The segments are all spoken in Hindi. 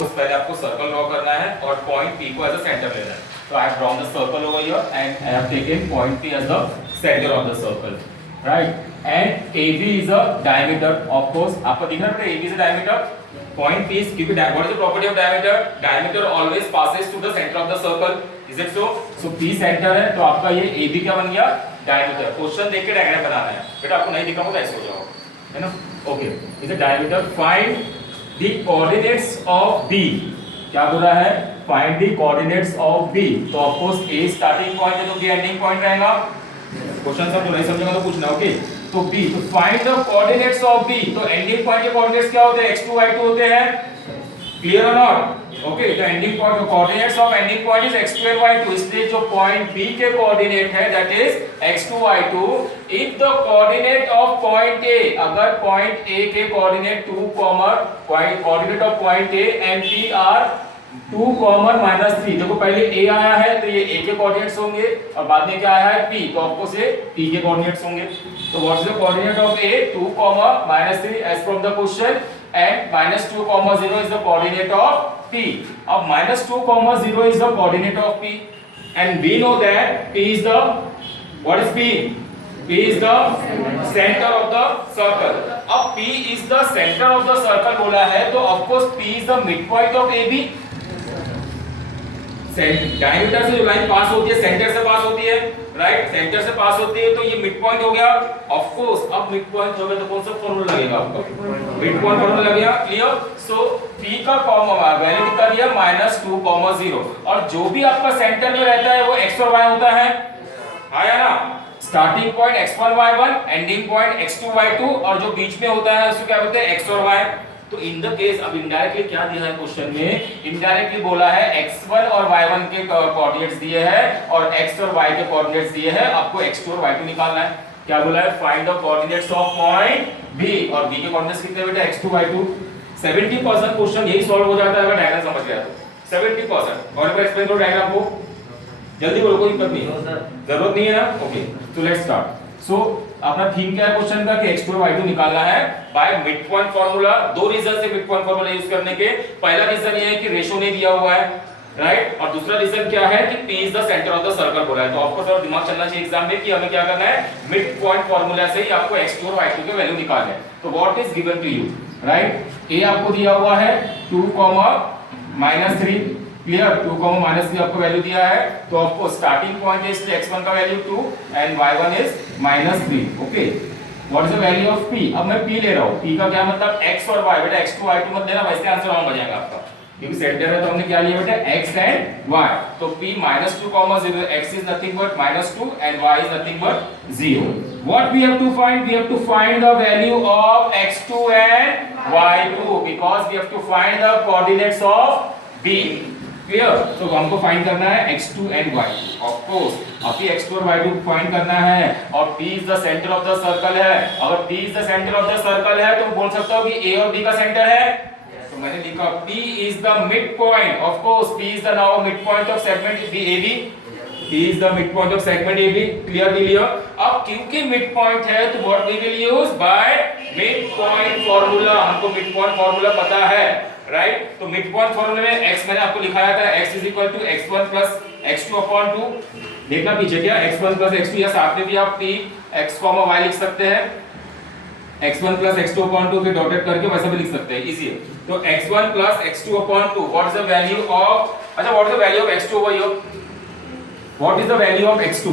पहले आपको सर्कल ड्रॉ करना है और पॉइंट P को एज अ सेंटर लेना है। तो I have drawn the circle over here and I have taken point P as the center of the circle, right? And AB is a diameter, of course आपको दिख रहा है AB is a diameter, point P is क्योंकि what is the property of diameter? Diameter always passes to the center of the circle, is it so? So P centre है तो आपका ये AB क्या बन गया? डायमीटर। क्वेश्चन देख के डायग्राम बनाना है बेटा, आपको नहीं दिखा होगा ऐसे हो जाओ, है ना? Okay, is a diameter. Find the coordinates of B, क्या बोल रहा है? Find the coordinates of B। तो of course A starting point है तो B एंडिंग पॉइंट रहेगा। क्वेश्चन सब नहीं समझेगा तो पूछना, ओके? तो B, तो find the coordinates of B। तो एंडिंग पॉइंट के कोऑर्डिनेट्स क्या होते हैं? x2 y2 होते हैं, क्लियर और नॉट? ओके, तो एंडिंग पॉइंट का coordinates of ending point is x2 and y2, इसलिए जो पॉइंट B के कोऑर्डिनेट है that is x2 y2 if the coordinate of point A, अगर पॉइंट A के coordinate 2, coordinate of point A and P are 2, -3। देखो पहले A आया है तो ये A के कोऑर्डिनेट्स होंगे और बाद में क्या आया है? P, तो ऑफ कोर्स ये P के कोऑर्डिनेट्स होंगे। तो what is the coordinate of A? 2, -3 as from the question, and -2, 0 is the coordinate of P। अब -2, 0 is the coordinate of P and we know that P is the, what is P? P is the center of the circle। अब P is the center of the circle बोला है तो of course P is the midpoint of AB। Diameter से जो लाइन पास होती है सेंटर से पास होती है, राइट? सेंटर से पास होती है तो ये मिड पॉइंट हो गया। ऑफ कोर्स अब मिड पॉइंट हो गया तो कौन सा फार्मूला लगेगा आपका? मिड पॉइंट फार्मूला लग गया, क्लियर? सो P का वैल्यू कितना दिया? -2, 0 और जो भी आपका सेंटर में रहता है वो x और y होता है, आया ना? Starting point x1 y1, ending point x2 y2 और जो बीच में होता है उसको क्या बोलते हैं? x और y। तो इन द केस अब इनडायरेक्टली क्या दिया है क्वेश्चन में? इनडायरेक्टली बोला है x1 और y1 के कोऑर्डिनेट्स दिए हैं और x और y के कोऑर्डिनेट्स दिए हैं, आपको x2 और y2 निकालना है। क्या बोला है? Find the coordinates of point B और B के कोऑर्डिनेट्स कितने बेटा? x2 y2। 70% क्वेश्चन यही सॉल्व हो जाता है अगर डायग्राम समझ गया तो। 70% और एक बार एक्सप्लेन करो डायग्राम को, जल्दी बोलो, कोई दिक्कत नहीं है, जरूरत नहीं है ना? Okay, so let's start. So अपना थीम क्या है क्वेश्चन का कि x2 और y2 निकालना है बाय मिड पॉइंट फार्मूला। दो रीजन से मिड पॉइंट फार्मूला यूज करने के। पहला रीजन ये है कि रेशो नहीं दिया हुआ है, राइट? और दूसरा रीजन क्या है कि P is the center of the circle बोला है। तो आपको थोड़ा दिमाग चलना चाहिए एग्जाम में कि हमें क्या करना है, मिड पॉइंट फार्मूला से ही आपको x2 और y2 के वैल्यू निकालना है। तो what is given to you, right? A आपको दिया हुआ है 2, -3, क्लियर? 2, -3 आपको वैल्यू दिया है तो आपको स्टार्टिंग पॉइंट इज x1 का value 2 and y1 is -3। Okay, what is the value of P? अब मैं P ले रहा हूं, P का क्या मतलब? x और y। बेटा x2 y2 मत देना, वैसे आंसर रॉन्ग हो जाएगा आपका, क्योंकि सेंटर है तो हमने क्या लिया बेटा? x and y। तो P -2, 0, x is nothing but -2 and y is nothing but 0। What we have to find? We have to find the value of x2 and y2 because we have to find the coordinates of B। Clear? तो हमको फाइंड करना है x2 and y2। Of course अभी x2 और y2 फाइंड करना है और P is the center of the circle है। अगर P is the center of the circle है तो बोल सकता हूं कि A और B का सेंटर है। तो मैंने लिखा P is the midpoint. Of course P is the now midpoint of segment AB। P is the midpoint of segment AB। Clear लिया? अब क्योंकि मिड पॉइंट है तो what we will use? By midpoint formula. हमको मिड पॉइंट फार्मूला पता है, राइट? तो मिड पॉइंट फार्मूले में x मैंने आपको लिखाया था x = x1 + x2/2। देखना पीछे क्या x1 + x2 या साथ में भी आप P x, y लिख सकते हैं, x1 + x2/2 फिर डॉटेड करके वैसा भी लिख सकते हैं, इजी है। तो x1 + x2/2 what is the value of, अच्छा what is the value of x2 over here? What is the value of x2?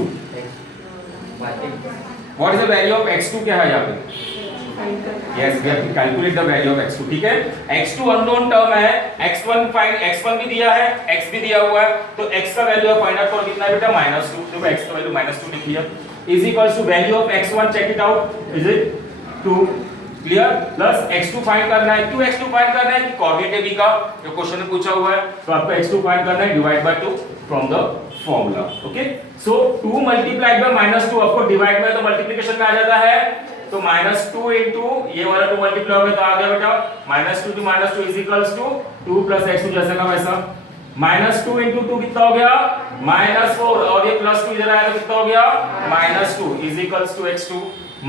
What is the value of x2 क्या है यहाँ पे? Yes, we have to calculate the value of x2। ठीक है, x2 अननोन टर्म है, x1 भी दिया है, x भी दिया हुआ है, तो x का वैल्यू फाइंड आउट करो कितना है बेटा? -2। देखो x का वैल्यू -2 लिख लिया, is equals to value of x1, check it out, is it 2, clear? Plus x2 find करना है। क्यों x2 फाइंड करना है? कि कोऑर्डिनेट है b का, जो क्वेश्चन में पूछा हुआ है, तो आपको x2 फाइंड करना है, divide by 2 from the formula. Okay, so 2 multiplied by -2 आपको डिवाइड में तो मल्टीप्लिकेशन में आ जाता है, तो -2 इनटू ये वाला 2 मल्टीप्लाई हो गया तो आ गया बेटा -2 to -2 is equals to 2 + x2 जैसा का वैसा। -2 * 2 कितना हो गया? -4 और ये +2 इधर आया तो कितना हो गया? -2 इज इक्वल्स टू x2।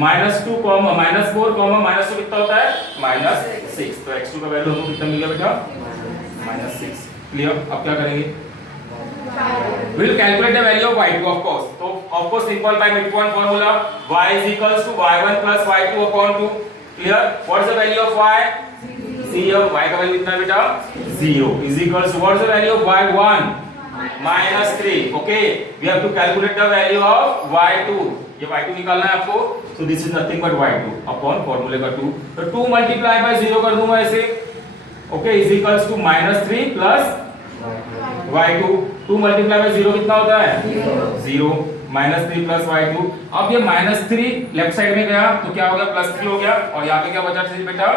-2, -4, -2 कितना होता है? -6। तो x2 का वैल्यू हमको कितना मिल गया बेटा? -6. क्लियर? अब क्या करेंगे? We'll calculate the value of y2 of course. So of course simple by midpoint formula y is equals to y1 plus y2 upon 2. Clear? What's the value of y? 0. Y का वैल्यू कितना बेटा? 0 is equals to what's the value of y1? -3. Okay. We have to calculate the value of y2. ये y2 निकालना है आपको. So this is nothing but y2 upon formula का 2. तो 2 multiply by 0 कर दूंगा ऐसे. Okay is equals to -3 plus y2. 2 multiply by 0 कितना होता है? 0 -3 प्लस y2. अब ये -3 लेफ्ट साइड में गया तो क्या हो गया? +3 हो गया और यहाँ पे क्या बचा बेटा?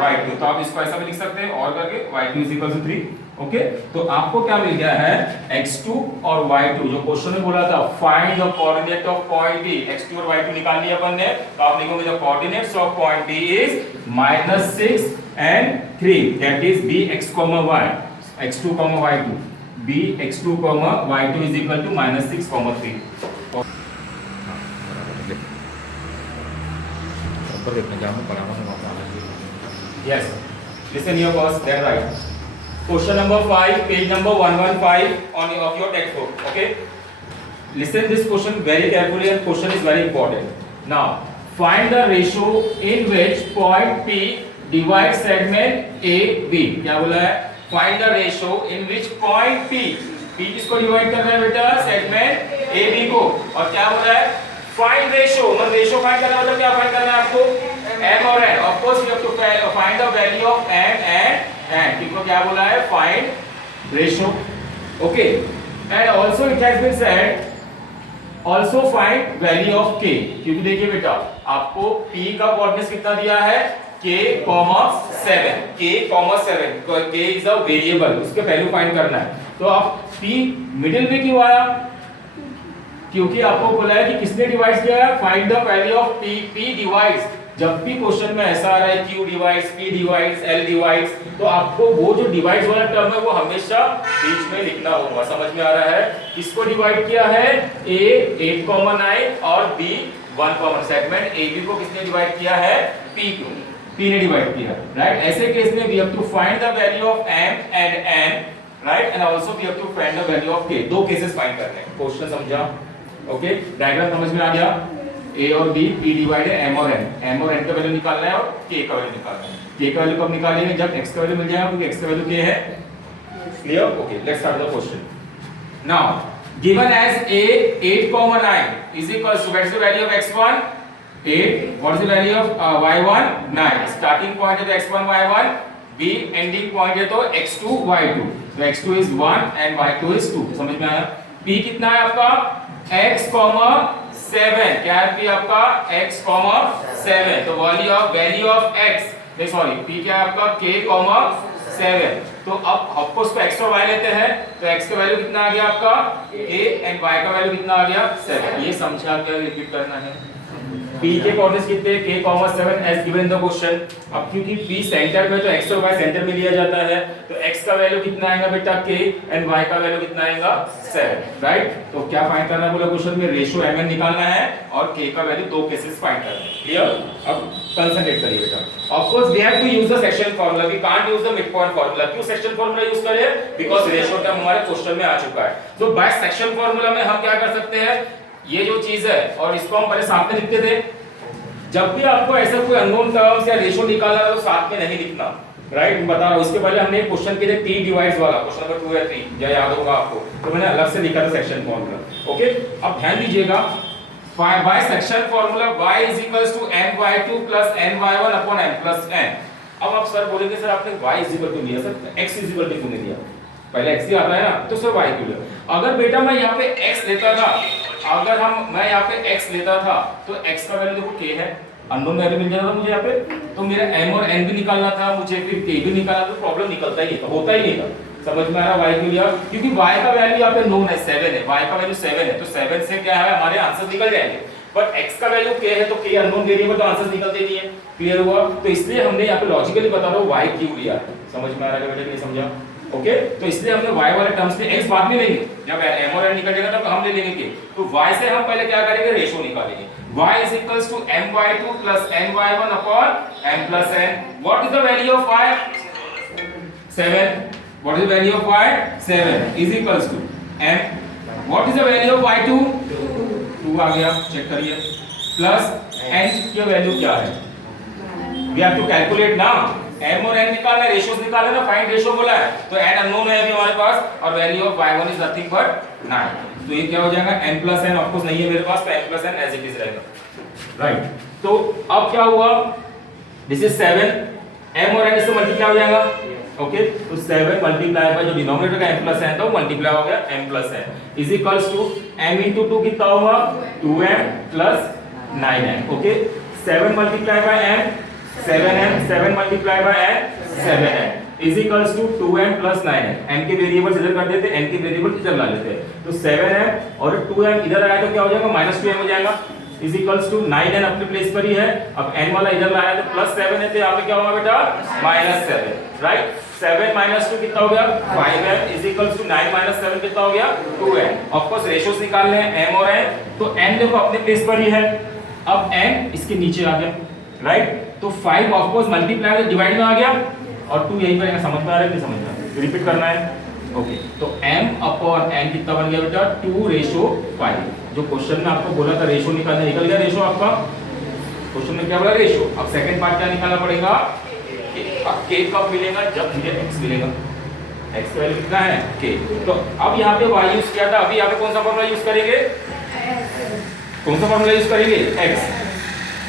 y2. तो आप इसको ऐसा भी लिख सकते हैं और करके y2 = 3. ओके, तो आपको क्या मिल गया है? x2 और y2 जो क्वेश्चन में बोला था find the coordinate of point B. x2 और y2 निकाल लिया अपन ने, तो आप लिखोगे the coordinates of point B is -6 and 3, that is bx, y, x2, y2. bx2, y2 is equal to -6, 3. Yes, listen here first, then write. Question number 5, page number 115 of your textbook. Okay, listen this question very carefully, and question is very important. Now, find the ratio in which point P divides segment AB. क्या बोला है? Find the ratio in which point P किसको डिवाइड करना है बेटा? सेगमेंट AB को. और क्या बोला है? Find ratio. मतलब रेशियो फाइंड करना मतलब क्या फाइंड करना है आपको? M और N. Of course we have to find the value of M and N. किसको क्या बोला है? Find ratio. Okay. And also it has been said also find value of K. क्योंकि देखिए बेटा आपको P का कोऑर्डिनेट कितना दिया है? k, 7. k, 7. k is a variable, उसके वैल्यू फाइंड करना है. तो आप p मिडिल में क्यों आया? क्योंकि आपको बोला है कि किसने डिवाइड किया है? Find the value of p. p divides. जब भी क्वेश्चन में ऐसा आ रहा है q divides, p divides, l divides, तो आपको वो जो डिवाइड्स वाला टर्म है वो हमेशा बीच में लिखना होगा. समझ में आ रहा है? किसको डिवाइड किया है? a 8,9 और b 1, सेगमेंट AB को किसने डिवाइड किया है? p को. P ने डिवाइड किया, राइट? ऐसे केस में we have to find the value of M and N, right? And also we have to find the value of K. दो केसेस फाइंड करने हैं. क्वेश्चन समझा? ओके, डायग्राम समझ में आ गया? A और B, P डिवाइड है M और N. M और N का वैल्यू निकालना है और K का वैल्यू निकालना है. K का वैल्यू कब निकालेंगे? जब X का वैल्यू मिल जाएगा, क्योंकि X का वैल्यू K है. Clear? Okay, let's start the question. Now, given as A 8,9 is equals to what is the value of x1? 8. What is the value of y1? 9. Starting point है तो x1 y1, b ending point है तो x2 y2. तो x2 is 1 and y2 is 2. समझ में आया? p कितना है आपका? x, 7. क्या है p आपका? x, 7. तो value of x, नहीं सॉरी, p क्या है आपका? k, 7. तो अब आपको उसको x और y लेते हैं, तो x का वैल्यू कितना आ गया आपका? a and y का वैल्यू कितना आ गया? 7. ये समझा क्या रिपीट करना है? P के कोऑर्डिनेट्स कितने? k, 7 as given in the question. अब क्योंकि P सेंटर में तो x और y सेंटर में लिया जाता है, तो x का वैल्यू कितना आएगा बेटा? k and y का वैल्यू कितना आएगा? 7. राइट? तो क्या फाइंड करना है बोला क्वेश्चन में? रेशियो mn निकालना है और k का वैल्यू दो केसेस फाइंड करना है. क्लियर? अब कंसंट्रेट करिए बेटा. Of course we have to use the section formula. We can't use the midpoint formula. क्यों सेक्शन फार्मूला यूज करें? बिकॉज़ रेशियो टर्म हमारे क्वेश्चन में आ चुका है. तो बाय सेक्शन फार्मूला में हम क्या कर सकते हैं? ये जो चीज है, और इसको हम पहले साथ में लिखते थे. जब भी आपको ऐसा कोई अननोन टर्म्स या रेशियो निकालना है तो साथ में नहीं लिखना. राइट? मैं बता रहा हूं. इसके पहले हमने एक क्वेश्चन किया था t डिवाइड्स वाला, क्वेश्चन नंबर 2 या 3, या याद होगा आपको, तो मैंने अलग से लिखा था सेक्शन फार्मूला. ओके, अब ध्यान दीजिएगा. By section formula y is equals to ny2 plus ny1 upon n plus n. अब आप सर बोलेंगे सर आपने y is equal to लिया, sir x is equal to क्यों नहीं दिया? पहले x ही आता है ना, तो सर y क्यों लिया? अगर बेटा मैं यहाँ पे x लेता था, मैं यहाँ पे x लेता था, तो x का वैल्यू देखो k है, अननोन वैल्यू मिल जाता था मुझे यहाँ पे, तो मेरा m और n भी निकालना था मुझे, फिर k भी निकालना था, तो प्रॉब्लम निकलता ही था, होता ही नहीं था. समझ में आ रहा? y क्यों लिया? क्योंकि y का वैल्यू यहाँ पे नोन है, 7 है. y का वैल्यू 7 है, तो 7 से क्या है हमारे आंसर निकल जाएंगे. बट x का वैल्यू k है, तो k अननोन वेरिएबल, तो आंसर निकलते नहीं है. क्लियर हुआ? तो इसलिए हमने यहाँ पे लॉजिकली बता रहा हूँ y क्यों लिया. समझ में आ रहा है बेटा? नहीं समझा? ओके, तो इसलिए हमने y वाले टर्म्स में x बाद में लेंगे, जब m और n निकल जाएगा तब हम ले लेंगे k. तो y से हम पहले क्या करेंगे? रेशियो निकालेंगे. y is equals to my2 plus ny1 upon m plus n. What is the value of y? 7. What is the value of y? 7 is equals to m. What is the value of y2? 2 आ गया, चेक करिए, प्लस n की वैल्यू क्या है? We have to calculate ना, m और n निकालना है, रेशियोज निकालना है ना, फाइंड रेशियो बोला है, तो n अननोन है अभी हमारे पास और value of y1 is nothing but 9. तो ये क्या हो जाएगा? n plus n of course नहीं है मेरे पास, तो n plus n as it is रहेगा, राइट. तो अब क्या हुआ? दिस इज 7, m और n से मल्टीप्लाई हो जाएगा, ओके. तो 7 मल्टीप्लाई बाय जो डिनोमिनेटर का m plus n था वो मल्टीप्लाई हो गया m plus n is equals to m into 2 कितना हुआ? 2m plus 9m, okay. 7 multiply by m 7m, 7 multiply by n 7m is equals to 2m plus 9m. n के वेरिएबल्स इधर कर देते, n के वेरिएबल्स इधर ला लेते हैं, तो 7m और 2m इधर आया तो क्या हो जाएगा? -2m हो जाएगा इज इक्वल्स टू 9n अपने प्लेस पर ही है. अब n वाला इधर लाया तो +7 है, तो यहाँ पे क्या होगा बेटा? -7, राइट. 7 - 2 कितना हो गया? 5m इज इक्वल्स टू 9 - 7 कितना हो गया? 2m. ऑफ कोर्स रेशियोज निकालने हैं m और n, तो n देखो अपने प्लेस पर ही है, अब n इसके नीचे आ गया, राइट. तो 5 ऑफ कोर्स मल्टीप्लाई डिवाइड में आ गया और 2 यहीं पर. समझ में आ रहा है कि समझ में? रिपीट करना है, ओके. तो m अपॉन n कितना बन गया बेटा? 2:5. जो क्वेश्चन में आपको बोला था रेशियो निकालना, निकल गया रेशियो आपका. क्वेश्चन में क्या बोला? रेशियो. अब सेकंड पार्ट क्या निकालना पड़ेगा? अब k कब मिलेगा? जब मुझे x मिलेगा. x का वैल्यू कितना है? k. तो अब यहाँ पे y यूज किया था, अभी यहाँ पे कौन सा फॉर्मूला यूज करेंगे? कौन सा फॉर्मूला यूज करेंगे? x.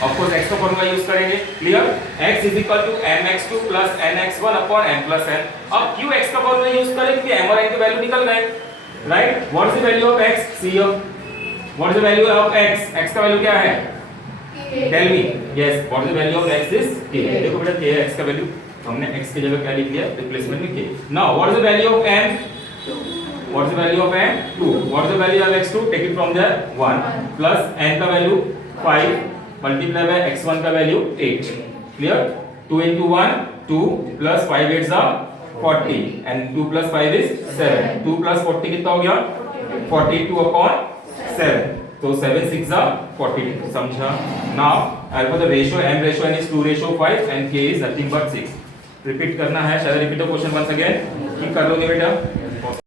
ऑफ कोर्स x का फॉर्मूला यूज करेंगे, clear. x is equal to mx2 plus nx1 upon m plus n. अब क्यों x का फॉर्मूला यूज करें? क्योंकि m और n की वैल्यू निकल गए, right. What is the value of x? See here. What is the value of x? x का वैल्यू क्या है? Tell me. Yes, what is the value of x is k. देखो बेटा k है x का वैल्यू, हमने x की जगह क्या लिख दिया? रिप्लेसमेंट में k. Now what is the value of m? What is the value of n? 2. What is the value of x2? Take it from there, 1 plus n का वैल्यू 5 multiply by x1 का value 8. Clear? 2 into 1 2 plus 5 8s are 40 and 2 plus 5 is 7. 2 plus 40 कितना हो गया? 42 upon 7. तो 7 6 are 42. समझा? Now alpha the ratio m ratio n is 2:5 and k is nothing but 6. Repeat करना है, शायद repeat the question once again. ठीक कर लोगे बेटा?